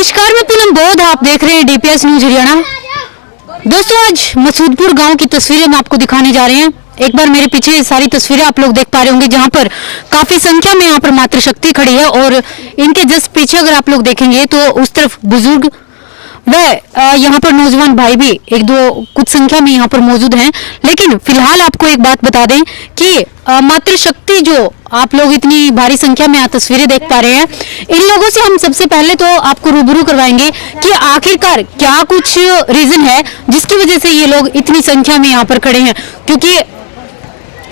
नमस्कार, मैं पूनम बोध, आप देख रहे हैं डीपीएस न्यूज हरियाणा। दोस्तों, आज मसूदपुर गांव की तस्वीरें हम आपको दिखाने जा रहे हैं। एक बार मेरे पीछे सारी तस्वीरें आप लोग देख पा रहे होंगे, जहां पर काफी संख्या में यहाँ पर मातृशक्ति खड़ी है और इनके जस्ट पीछे अगर आप लोग देखेंगे तो उस तरफ बुजुर्ग व यहाँ पर नौजवान भाई भी एक दो कुछ संख्या में यहाँ पर मौजूद हैं। लेकिन फिलहाल आपको एक बात बता दें कि मातृशक्ति जो आप लोग इतनी भारी संख्या में यहाँ तस्वीरें देख पा रहे हैं, इन लोगों से हम सबसे पहले तो आपको रूबरू करवाएंगे कि आखिरकार क्या कुछ रीजन है जिसकी वजह से ये लोग इतनी संख्या में यहाँ पर खड़े हैं। क्योंकि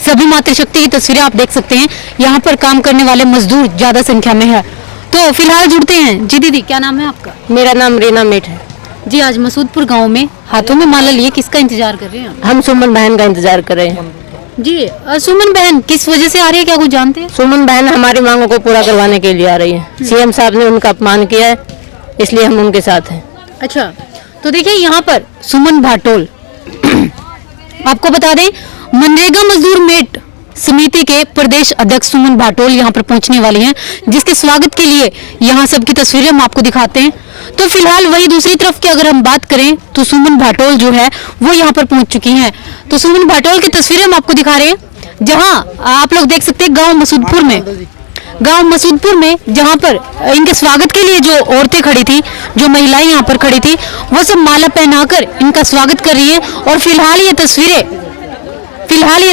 सभी मातृशक्ति की तस्वीरें आप देख सकते हैं, यहाँ पर काम करने वाले मजदूर ज्यादा संख्या में है। तो फिलहाल जुड़ते हैं। जी दीदी, क्या नाम है आपका? मेरा नाम रीना मेट है जी। आज मसूदपुर गांव में हाथों में माला लिए किसका इंतजार कर रहे हैं? हम सुमन बहन का इंतजार कर रहे हैं जी। सुमन बहन किस वजह से आ रही है, क्या कुछ जानते हैं? सुमन बहन हमारी मांगों को पूरा करवाने के लिए आ रही है। सीएम साहब ने उनका अपमान किया है, इसलिए हम उनके साथ हैं। अच्छा, तो देखिए यहाँ पर सुमन भाटोल आपको बता दें, मनरेगा मजदूर मेट समिति के प्रदेश अध्यक्ष सुमन भाटोल यहाँ पर पहुंचने वाली हैं, जिसके स्वागत के लिए यहाँ सबकी तस्वीरें हम आपको दिखाते हैं। तो फिलहाल वही दूसरी तरफ की अगर हम बात करें तो सुमन भाटोल जो है वो यहाँ पर पहुंच चुकी हैं। तो सुमन भाटोल की तस्वीरें हम आपको दिखा रहे हैं, जहाँ आप लोग देख सकते हैं गाँव मसूदपुर में जहाँ पर इनके स्वागत के लिए जो औरतें खड़ी थी, जो महिलाएं यहाँ पर खड़ी थी, वो सब माला पहनाकर इनका स्वागत कर रही है। और फिलहाल ये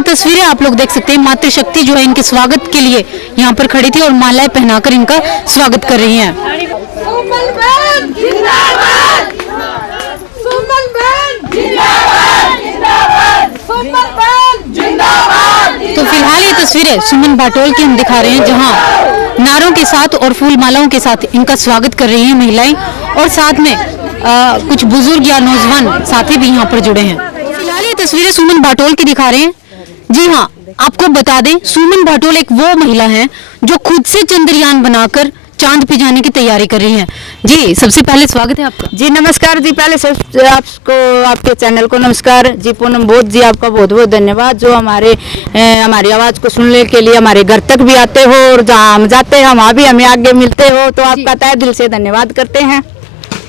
तस्वीरें आप लोग देख सकते हैं, मातृशक्ति जो है इनके स्वागत के लिए यहाँ पर खड़ी थी और मालाएं पहनाकर इनका स्वागत कर रही हैं। तो फिलहाल ये तस्वीरें सुमन भाटोल की हम दिखा रहे हैं, जहाँ नारों के साथ और फूल मालाओं के साथ इनका स्वागत कर रही हैं महिलाएं, और साथ में कुछ बुजुर्ग या नौजवान साथी भी यहाँ पर जुड़े हैं। फिलहाल ये तस्वीरें सुमन भाटोल की दिखा रहे हैं। जी हाँ, आपको बता दें, सुमन भाटोल एक वो महिला है जो खुद से चंद्रयान बनाकर चांद पे जाने की तैयारी कर रही हैं। जी, सबसे पहले स्वागत है आपका। जी नमस्कार जी, पहले से आपको, आपके चैनल को नमस्कार जी। पूनम बोध जी, आपका बहुत बहुत धन्यवाद जो हमारी आवाज़ को सुनने के लिए हमारे घर तक भी आते हो, और जहाँ हम जाते हैं वहाँ भी हमें आगे मिलते हो, तो आपका तहे दिल से धन्यवाद करते हैं।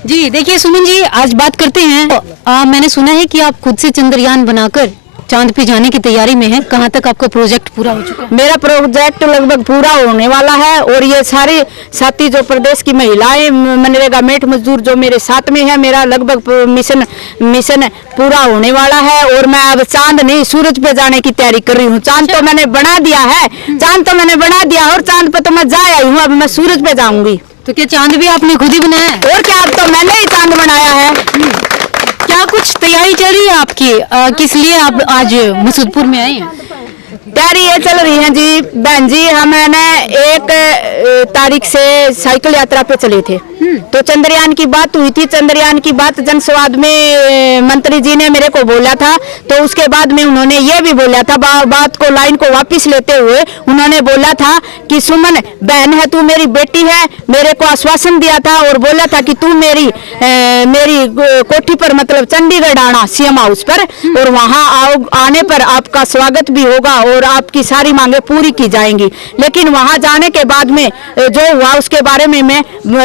जी देखिए सुमन जी, आज बात करते हैं। मैंने सुना है कि आप खुद से चंद्रयान बनाकर चांद पे जाने की तैयारी में है। कहाँ तक आपका प्रोजेक्ट पूरा हो चुका है? मेरा प्रोजेक्ट लगभग पूरा होने वाला है, और ये सारे साथी जो प्रदेश की महिलाएं मनरेगा मेट मजदूर जो मेरे साथ में है, मेरा लगभग मिशन पूरा होने वाला है। और मैं अब चांद नहीं, सूरज पे जाने की तैयारी कर रही हूँ। चांद तो मैंने बना दिया है, और चांद पे तो मैं जा आई हूँ, अब मैं सूरज पे जाऊंगी। तो क्या चांद भी आपने खुद ही बनाया है? और क्या, अब तो मैंने ही चांद बनाया है। क्या कुछ तैयारी चल रही है आपकी? किस लिए आप आज मसूदपुर में आए हैं? तैयारी ये चल रही है जी बहन जी, हमने 1 तारीख से साइकिल यात्रा पे चले थे, तो चंद्रयान की बात हुई थी। चंद्रयान की बात जनसंवाद में मंत्री जी ने मेरे को बोला था, तो उसके बाद में उन्होंने ये भी बोला था, बात को लाइन को वापस लेते हुए उन्होंने बोला था कि सुमन बहन है, तू मेरी बेटी है। मेरे को आश्वासन दिया था और बोला था कि तू मेरी कोठी पर, मतलब चंडीगढ़ आना, सीएम हाउस पर, और वहाँ आने पर आपका स्वागत भी होगा और आपकी सारी मांगे पूरी की जाएंगी। लेकिन वहाँ जाने के बाद में जो हुआ उसके बारे में मैं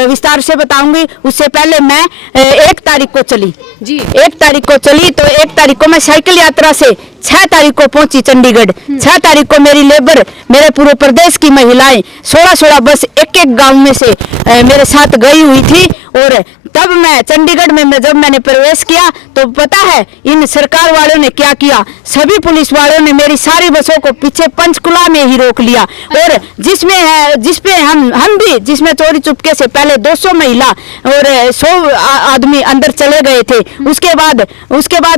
विस्तार से बताऊंगी। उससे पहले मैं 1 तारीख को चली जी, 1 तारीख को चली, तो 1 तारीख को मैं साइकिल यात्रा से 6 तारीख को पहुंची चंडीगढ़। 6 तारीख को मेरी लेबर, मेरे पूरे प्रदेश की महिलाएं 16 बस एक गांव में से मेरे साथ गई हुई थी। और तब मैं चंडीगढ़ में जब मैंने प्रवेश किया, तो पता है इन सरकार वालों ने क्या किया, सभी पुलिस वालों ने मेरी सारी बसों को पीछे पंचकुला में ही रोक लिया, और जिसपे हम भी, जिसमें चोरी चुपके से पहले 200 महिला और 100 आदमी अंदर चले गए थे। उसके बाद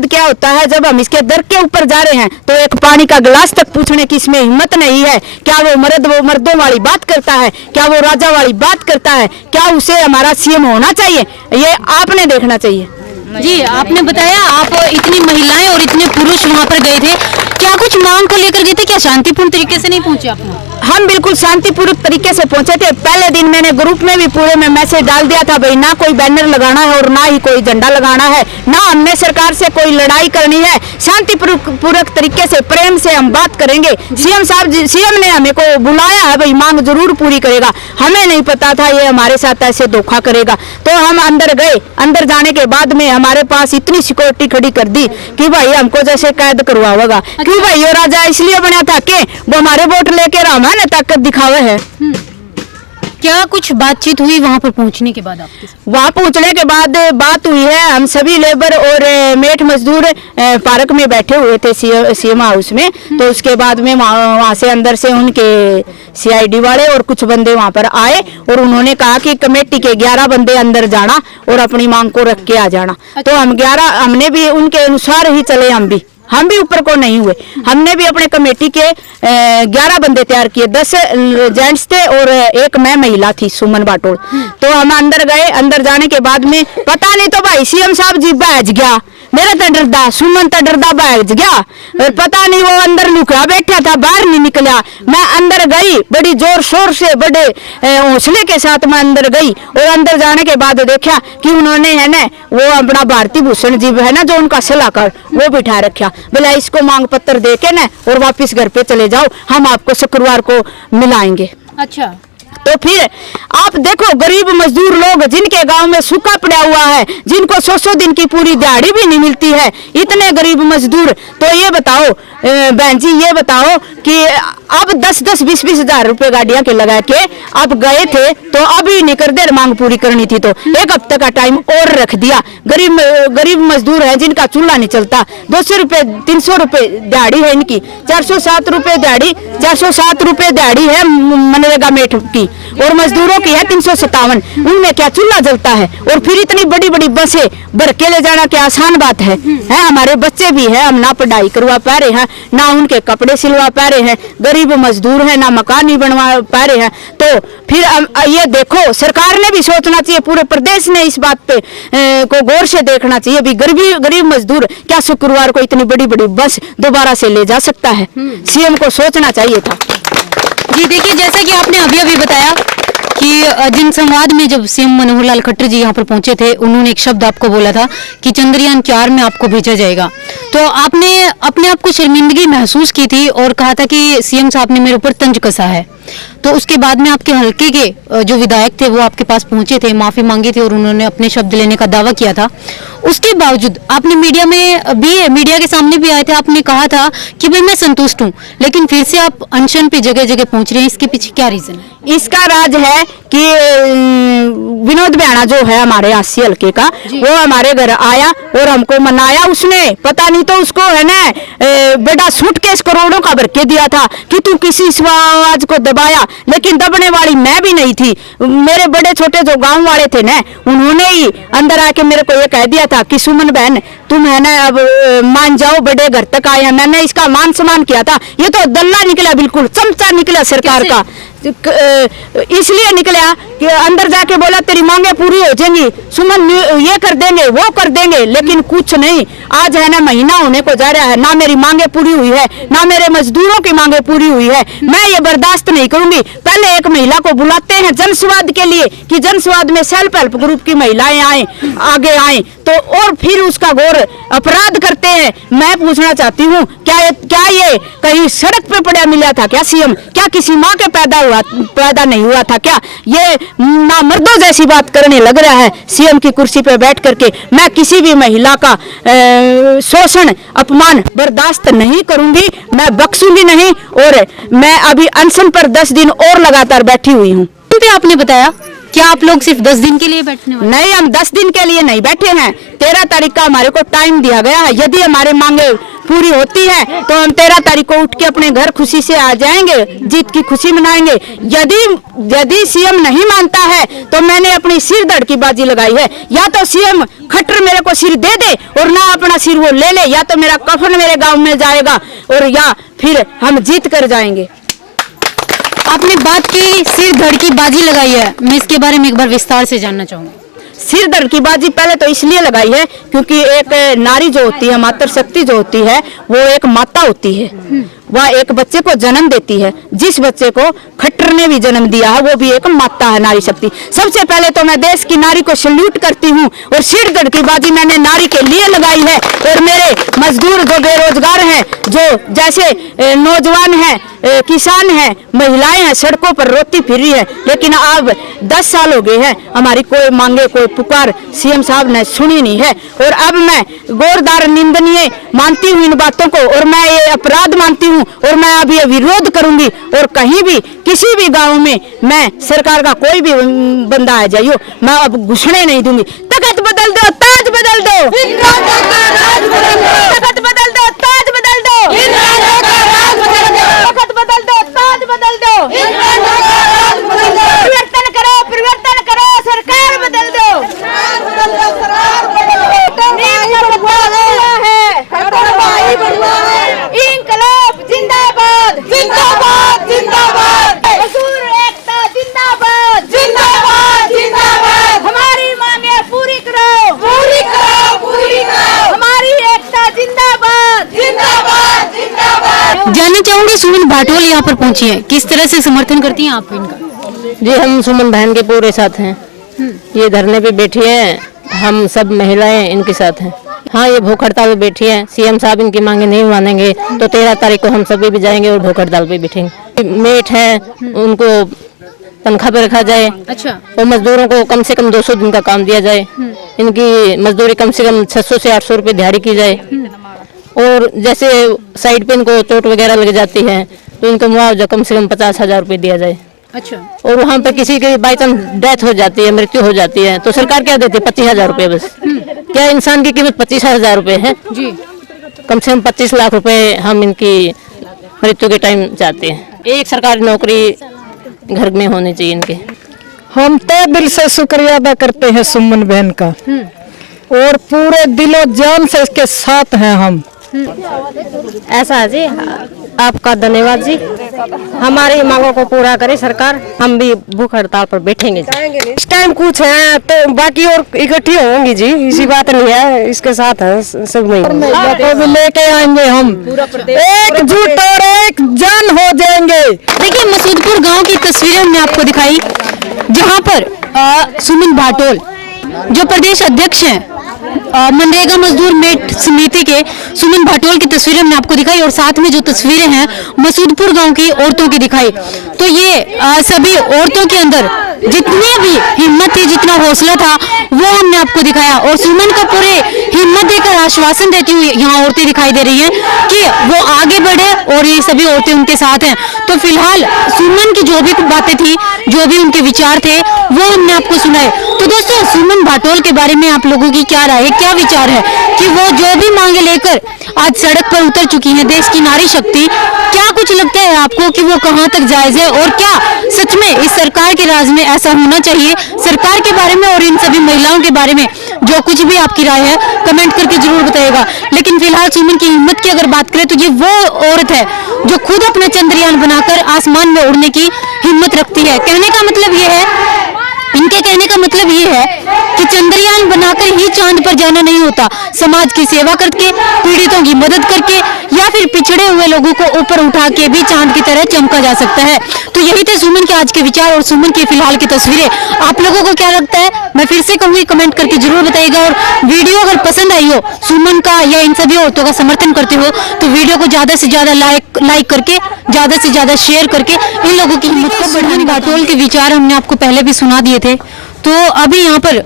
क्या होता है, जब हम इसके दर के ऊपर जा रहे हैं तो एक पानी का गिलास तक पूछने की इसमें हिम्मत नहीं है। क्या वो मर्दों वाली बात करता है? क्या वो राजा वाली बात करता है? क्या उसे हमारा सीएम होना चाहिए? ये आपने देखना चाहिए। जी, आपने बताया आप इतनी महिलाएं और इतने पुरुष वहां पर गए थे, क्या कुछ मांग को लेकर गए थे, क्या शांतिपूर्ण तरीके से नहीं पहुंचे आप वहाँ? हम बिल्कुल शांतिपूर्वक तरीके से पहुंचे थे। पहले दिन मैंने ग्रुप में भी पूरे में मैसेज डाल दिया था, भाई ना कोई बैनर लगाना है और ना ही कोई झंडा लगाना है, ना हमने सरकार से कोई लड़ाई करनी है, शांतिपूर्वक तरीके से प्रेम से हम बात करेंगे। सीएम ने हमें को बुलाया है, भाई मांग जरूर पूरी करेगा। हमें नहीं पता था ये हमारे साथ ऐसे धोखा करेगा। तो हम अंदर गए, अंदर जाने के बाद में हमारे पास इतनी सिक्योरिटी खड़ी कर दी कि भाई हमको जैसे कैद करवाएगा। क्यों भाई, ये राजा इसलिए बना था कि वो हमारे वोट लेके रामायण ताकत दिखावे है। क्या कुछ बातचीत हुई वहाँ पर पहुँचने के बाद आपके साथ? वहाँ पहुँचने के बाद बात हुई है, हम सभी लेबर और मेट मजदूर पार्क में बैठे हुए थे सीएम हाउस में। तो उसके बाद में वहाँ से अंदर से उनके सीआईडी वाले और कुछ बंदे वहाँ पर आए और उन्होंने कहा कि कमेटी के 11 बंदे अंदर जाना और अपनी मांग को रख के आ जाना। तो हमने भी उनके अनुसार ही चले। हम भी ऊपर को नहीं हुए। हमने भी अपने कमेटी के 11 बंदे तैयार किए, 10 जेंट्स थे और एक मैं महिला थी, सुमन बाटोल। तो हम अंदर गए। अंदर जाने के बाद में पता नहीं तो भाई सीएम साहब जी बैठ गया, मेरा तो डरदा, सुमन तो डरदा बैठ गया। और पता नहीं वो अंदर लुका बैठा था, बाहर नहीं निकला। मैं अंदर गई, बड़ी जोर शोर से बड़े हौसले के साथ मैं अंदर गई और अंदर जाने के बाद देखा कि उन्होंने है ना वो अपना भारती भूषण जी है ना जो उनका सलाहकार, वो बिठा रखा। बोला इसको मांग पत्र दे के ना और वापिस घर पे चले जाओ, हम आपको शुक्रवार को मिलाएंगे। अच्छा, तो फिर आप देखो गरीब मजदूर लोग जिनके गांव में सूखा पड़ा हुआ है, जिनको 100 दिन की पूरी दिहाड़ी भी नहीं मिलती है, इतने गरीब मजदूर। तो ये बताओ बहन जी, ये बताओ कि अब 10-10, 20-20 हजार रुपए गाड़ियां के लगा के अब गए थे, तो अभी नहीं कर देर मांग पूरी करनी थी तो 1 हफ्ते का टाइम और रख दिया। गरीब मजदूर है जिनका चूल्हा नहीं चलता, 200 रुपए 300 रुपए दिहाड़ी है इनकी, 407 रुपए दिहाड़ी, 407 रुपए दिहाड़ी है मनरेगा मेट की और मजदूरों की है 357। उनमें क्या चूल्हा जलता है? और फिर इतनी बड़ी बड़ी बसें भर के ले जाना क्या आसान बात है? हमारे बच्चे भी हैं, हम ना पढ़ाई करवा पा रहे हैं, ना उनके कपड़े सिलवा पा रहे हैं, गरीब मजदूर हैं, ना मकान नहीं बनवा पा रहे हैं। तो फिर ये देखो सरकार ने भी सोचना चाहिए, पूरे प्रदेश ने इस बात पे को गौर से देखना चाहिए भी गरीब मजदूर क्या शुक्रवार को इतनी बड़ी बड़ी बस दोबारा से ले जा सकता है? सीएम को सोचना चाहिए था। जी देखिए, जैसा कि आपने अभी बताया कि जिन संवाद में जब सीएम मनोहर लाल खट्टर जी यहाँ पर पहुंचे थे, उन्होंने एक शब्द आपको बोला था कि चंद्रयान 4 में आपको भेजा जाएगा। तो आपने अपने आप को शर्मिंदगी महसूस की थी और कहा था कि सीएम साहब ने मेरे ऊपर तंज कसा है। तो उसके बाद में आपके हल्के के जो विधायक थे वो आपके पास पहुंचे थे, माफी मांगी थी और उन्होंने अपने शब्द लेने का दावा किया था। उसके बावजूद आपने मीडिया के सामने भी आए थे, आपने कहा था कि भाई मैं संतुष्ट हूं, लेकिन फिर से आप अनशन पे जगह जगह पहुंच रहे हैं। इसके पीछे क्या रीजन है? इसका राज है कि विनोद भैया जो है हमारे आसी हल्के का, वो हमारे घर आया और हमको मनाया। उसने पता नहीं तो उसको है ना बेटा सूटकेस करोड़ों का भर के दिया था कि तू किसी आवाज को दबाया, लेकिन दबने वाली मैं भी नहीं थी। मेरे बड़े छोटे जो गांव वाले थे ना, उन्होंने ही अंदर आके मेरे को ये कह दिया था कि सुमन बहन तुम है ना अब मान जाओ, बड़े घर तक आए हैं। मैंने इसका मान सम्मान किया था। ये तो दल्ला निकला, बिल्कुल चमचा निकला सरकार का। इसलिए निकला कि अंदर जाके बोला तेरी मांगे पूरी हो जाएंगी सुमन, ये कर देंगे वो कर देंगे, लेकिन कुछ नहीं। आज है ना महीना होने को जा रहा है, ना मेरी मांगे पूरी हुई है, ना मेरे मजदूरों की मांगे पूरी हुई है। मैं ये बर्दाश्त नहीं करूंगी। पहले एक महिला को बुलाते हैं जनसंवाद के लिए कि जनसंवाद में सेल्फ हेल्प ग्रुप की महिलाएं आए, आगे आए, तो और फिर उसका घोर अपराध करते हैं। मैं पूछना चाहती हूँ क्या ये कहीं सड़क पे पड़ा मिला था क्या सीएम? क्या किसी माँ के पैदा नहीं हुआ था क्या? ये ना मर्दों जैसी बात करने लग रहा है सीएम की कुर्सी पे बैठ करके। मैं किसी भी महिला का शोषण अपमान बर्दाश्त नहीं करूंगी, मैं बख्शूंगी नहीं। और मैं अभी अनशन पर 10 दिन और लगातार बैठी हुई हूँ। आपने बताया क्या आप लोग सिर्फ 10 दिन के लिए बैठने वाले? नहीं, हम 10 दिन के लिए नहीं बैठे हैं। 13 तारीख का हमारे को टाइम दिया गया है। यदि हमारे मांगे पूरी होती है तो हम 13 तारीख को उठ के अपने घर खुशी से आ जाएंगे, जीत की खुशी मनाएंगे। यदि सीएम नहीं मानता है तो मैंने अपनी सिर धड़ की बाजी लगाई है। या तो सीएम खट्टर मेरे को सिर दे दे और ना अपना सिर वो ले ले, या तो मेरा कफन मेरे गाँव में जाएगा और या फिर हम जीत कर जाएंगे। आपने बात की सिर धड़ की बाजी लगाई है, मैं इसके बारे में एक बार विस्तार से जानना चाहूंगा। सिर दर्द की बाजी पहले तो इसलिए लगाई है क्योंकि एक नारी जो होती है, मातृशक्ति जो होती है, वो एक माता होती है। वह एक बच्चे को जन्म देती है। जिस बच्चे को खट्टर ने भी जन्म दिया है वो भी एक माता है, नारी शक्ति। सबसे पहले तो मैं देश की नारी को सल्यूट करती हूँ और सिर दर्द की बाजी मैंने नारी के लिए लगाई है। और मेरे मजदूर जो बेरोजगार हैं, जो जैसे नौजवान हैं, किसान हैं, महिलाएं हैं, सड़कों पर रोती फिर रही है, लेकिन अब 10 साल हो गए हैं, हमारी कोई मांगे, कोई पुकार सीएम साहब ने सुनी नहीं है। और अब मैं गौरदार निंदनीय मानती हूँ इन बातों को, और मैं ये अपराध मानती हूँ, और मैं अब ये विरोध करूंगी। और कहीं भी किसी भी गांव में मैं सरकार का कोई भी बंदा आ जाइयो, मैं अब घुसने नहीं दूंगी। तख्त बदल दो, ताज बदल दो, तख्त बदल दो, ताज बदल दो, तख्त बदल दो, ताज बदल दो, परिवर्तन करो, सरकार बदल दो। इंकलाब जिंदाबाद, जिंदाबाद, जिंदाबाद, मजदूर एकता जिंदाबाद, जिंदाबाद, जिंदाबाद, हमारी मांगे पूरी करो, पूरी करो, पूरी करो, हमारी एकता जिंदाबाद, जिंदाबाद, जिंदाबाद। जानना चाहूंगी सुमन भाटोल यहाँ पर पहुंची है, किस तरह से समर्थन करती हैं आप इनका? जी हम सुमन बहन के पूरे साथ हैं। ये धरने पे बैठी है, हम सब महिलाएं इनके साथ हैं। हाँ, ये भूख हड़ताल पे बैठी है। सीएम साहब इनकी मांगे नहीं मानेंगे तो 13 तारीख को हम सभी भी जाएंगे और भूख हड़ताल पे बैठेंगे। मेट है, उनको तनख्वाह पे रखा जाए। अच्छा। और मजदूरों को कम से कम 200 दिन का काम दिया जाए। इनकी मजदूरी कम से कम 600 से 800 रुपये दिहाड़ी की जाए। और जैसे साइड पे इनको चोट वगैरह लग जाती है तो इनको मुआवजा कम से कम 50,000 रुपये दिया जाए। अच्छा। और वहाँ पे किसी की बाई चांस डेथ हो जाती है, मृत्यु हो जाती है, तो सरकार क्या देती है? 25,000 रुपये बस। क्या इंसान की कीमत 25,000 रुपये है? जी। कम से कम 25 लाख रुपए हम इनकी मृत्यु के टाइम चाहते हैं। एक सरकारी नौकरी घर में होनी चाहिए इनके। हम तय दिल से शुक्रिया अदा करते हैं सुमन बहन का, और पूरे दिलो जान से इसके साथ हैं हम। ऐसा है जी, आपका धन्यवाद जी। हमारी मांगों को पूरा करे सरकार, हम भी भूख हड़ताल पर बैठेंगे। इस टाइम कुछ है तो बाकी और इकट्ठी होंगी जी, इसी बात नहीं है, इसके साथ है सब में को भी लेके आएंगे हम, एकजुट और एक जन हो जाएंगे। देखिए मसूदपुर गांव की तस्वीरें हमने आपको दिखाई, जहां पर सुमन भाटोल जो प्रदेश अध्यक्ष हैं मनरेगा मजदूर मेट समिति के, सुमन भाटोल की तस्वीरें हमने आपको दिखाई, और साथ में जो तस्वीरें हैं मसूदपुर गांव की औरतों की दिखाई। तो ये सभी औरतों के अंदर जितनी भी हिम्मत थी, जितना हौसला था, वो हमने आपको दिखाया। और सुमन का पूरे हिम्मत देकर आश्वासन देती हुई यहाँ औरतें दिखाई दे रही हैं कि वो आगे बढ़े और ये सभी औरतें उनके साथ हैं। तो फिलहाल सुमन की जो भी बातें थी, जो भी उनके विचार थे, वो हमने आपको सुनाए। तो दोस्तों सुमन भाटोल के बारे में आप लोगों की क्या राय है, क्या विचार है कि वो जो भी मांगे लेकर आज सड़क पर उतर चुकी है देश की नारी शक्ति, क्या कुछ लगता है आपको कि वो कहां तक जायज है, और क्या सच में इस सरकार के राज में ऐसा होना चाहिए? सरकार के बारे में और इन सभी महिलाओं के बारे में जो कुछ भी आपकी राय है कमेंट करके जरूर बताइएगा। लेकिन फिलहाल सुमन की हिम्मत की अगर बात करें तो ये वो औरत है जो खुद अपना चंद्रयान बनाकर आसमान में उड़ने की हिम्मत रखती है। कहने का मतलब ये है, इनके कहने का मतलब ये है कि चंद्रयान बनाकर ही चांद पर जाना नहीं होता, समाज की सेवा करके, पीड़ितों की मदद करके, या फिर पिछड़े हुए लोगों को ऊपर उठा के भी चांद की तरह चमका जा सकता है। तो यही थे सुमन के आज के विचार और सुमन की फिलहाल की तस्वीरें। आप लोगों को क्या लगता है मैं फिर से कहूंगी, कमेंट करके जरूर बताइएगा। और वीडियो अगर पसंद आई हो, सुमन का या इन सभी औरतों का समर्थन करते हो, तो वीडियो को ज्यादा से ज्यादा लाइक करके, ज्यादा से ज्यादा शेयर करके इन लोगों की हिम्मत को बढ़ाने। भाटोल के विचार हमने आपको पहले भी सुना दिए थे। तो अभी यहाँ पर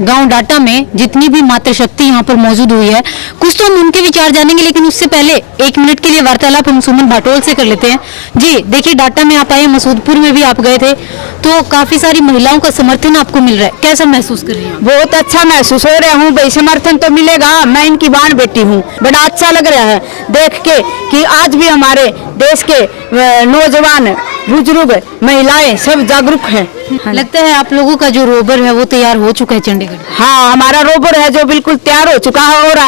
गांव डाटा में जितनी भी मातृशक्ति यहाँ पर मौजूद हुई है, कुछ तो हम उनके विचार जानेंगे, लेकिन उससे पहले 1 मिनट के लिए वार्तालाप हम सुमन भाटोल से कर लेते हैं। जी देखिए, डाटा में आप आए, मसूदपुर में भी आप गए थे, तो काफी सारी महिलाओं का समर्थन आपको मिल रहा है, कैसा महसूस कर रही हैं? बहुत अच्छा महसूस हो रहा हूँ भाई, समर्थन तो मिलेगा, मैं इनकी बान बेटी हूँ। बड़ा अच्छा लग रहा है देख के कि आज भी हमारे देश के नौजवान, बुजुर्ग, महिलाएं सब जागरूक हैं। लगता है आप लोगों का जो रोबर है वो तैयार हो चुका है चंडीगढ़। हाँ, हमारा रोबर है जो बिल्कुल तैयार हो चुका है और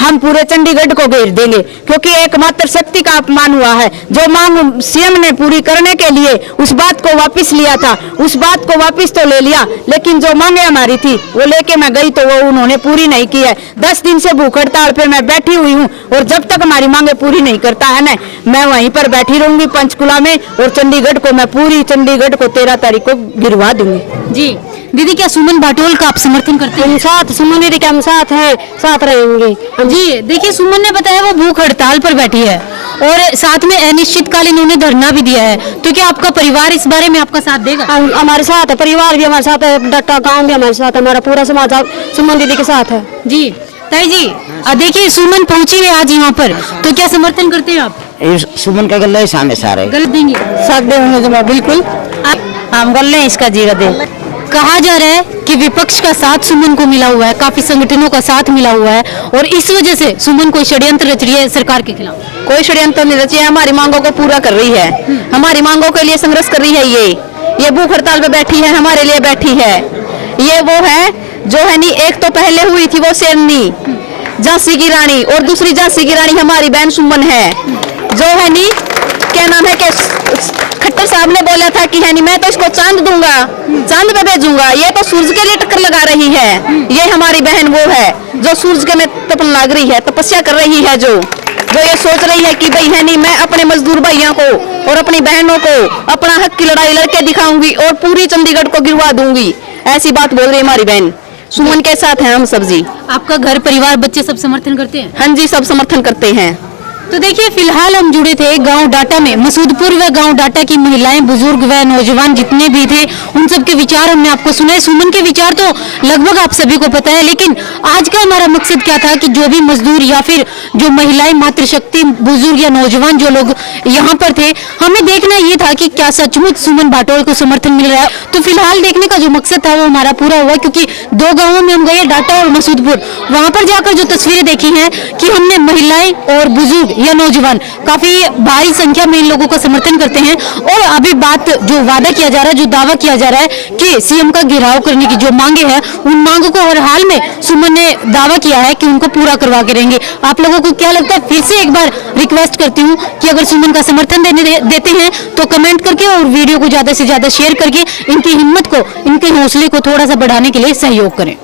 हम पूरे चंडीगढ़ को घेर देंगे, क्योंकि एकमात्र शक्ति का अपमान हुआ है। जो मांग सीएम ने पूरी करने के लिए उस बात को वापस लिया था, उस बात को वापस तो ले लिया, लेकिन जो मांगे हमारी थी वो लेके मैं गई तो वो उन्होंने पूरी नहीं की है। 10 दिन से भूख हड़ताल पे मैं बैठी हुई हूँ और जब तक हमारी मांगे पूरी नहीं करता है ना, मैं वहीं पर बैठी रहूंगी पंचकुला में, और चंडीगढ़ को मैं पूरी चंडीगढ़ को 13 तारीख को गिरवा दूंगी। जी दीदी, क्या सुमन बाटोल का आप समर्थन करते हैं? हम साथ, सुमन दीदी के हम साथ हैं, साथ रहेंगे। जी देखिए, सुमन ने बताया वो भूख हड़ताल पर बैठी है और साथ में अनिश्चितकाल इन्होंने धरना भी दिया है, तो क्या आपका परिवार इस बारे में आपका साथ देगा? हमारे साथ है, परिवार भी हमारे साथ है, डट्टा गांव भी हमारे साथ है, हमारा पूरा समाज सुमन दीदी के साथ है। जी ताई जी, देखिए सुमन पहुंची है आज यहाँ पर, तो क्या समर्थन करते हैं आप? सुमन का गल्ला सामने सारे गलत देंगे? साथ देंगे जनाब, बिल्कुल हम गल्ले इसका जीवा दे। कहा जा रहा है कि विपक्ष का साथ सुमन को मिला हुआ है, काफी संगठनों का साथ मिला हुआ है और इस वजह से सुमन कोई षड्यंत्र रच रही है सरकार के खिलाफ। कोई षड्यंत्र नहीं रची है, हमारी मांगों को पूरा कर रही है, हमारी मांगों के लिए संघर्ष कर रही है। ये भूख हड़ताल पे बैठी है, हमारे लिए बैठी है। ये वो है जो है नी, एक तो पहले हुई थी वो शेरनी झांसी की रानी, और दूसरी झांसी की रानी हमारी बहन सुमन है, जो है नी क्या नाम है कि खट्टर साहब ने बोला था कि है नी मैं तो इसको चांद दूंगा, चांद पे भेजूंगा। ये तो सूरज के लिए टक्कर लगा रही है। ये हमारी बहन वो है जो सूरज के में तपन लग रही है, तपस्या कर रही है, जो ये सोच रही है कि भाई है नी मैं अपने मजदूर भाइयों को और अपनी बहनों को अपना हक की लड़ाई लड़के दिखाऊंगी और पूरी चंडीगढ़ को गिरवा दूंगी। ऐसी बात बोल रही है हमारी बहन। सुमन के साथ हैं हम सब जी। आपका घर परिवार बच्चे सब समर्थन करते हैं? हाँ जी, सब समर्थन करते हैं। तो देखिए, फिलहाल हम जुड़े थे गांव डाटा में, मसूदपुर व गांव डाटा की महिलाएं, बुजुर्ग व नौजवान जितने भी थे उन सब के विचार हमने आपको सुनाए। सुमन के विचार तो लगभग आप सभी को पता है, लेकिन आज का हमारा मकसद क्या था कि जो भी मजदूर या फिर जो महिलाएं, मातृशक्ति, बुजुर्ग या नौजवान जो लोग यहाँ पर थे, हमें देखना ये था कि क्या सचमुच सुमन बाटोल को समर्थन मिल रहा है। तो फिलहाल देखने का जो मकसद था वो हमारा पूरा हुआ, क्योंकि 2 गाँवों में हम गए, डाटा और मसूदपुर। वहां पर जाकर जो तस्वीरें देखी हैं कि हमने महिलाएं और बुजुर्ग या नौजवान काफी भारी संख्या में इन लोगों का समर्थन करते हैं। और अभी बात जो वादा किया जा रहा है, जो दावा किया जा रहा है कि सीएम का घेराव करने की जो मांगे हैं, उन मांगों को हर हाल में सुमन ने दावा किया है कि उनको पूरा करवा के रहेंगे। आप लोगों को क्या लगता है? फिर से एक बार रिक्वेस्ट करती हूँ कि अगर सुमन का समर्थन देते हैं तो कमेंट करके और वीडियो को ज्यादा से ज्यादा शेयर करके इनकी हिम्मत को, इनके हौसले को थोड़ा सा बढ़ाने के लिए सहयोग करें।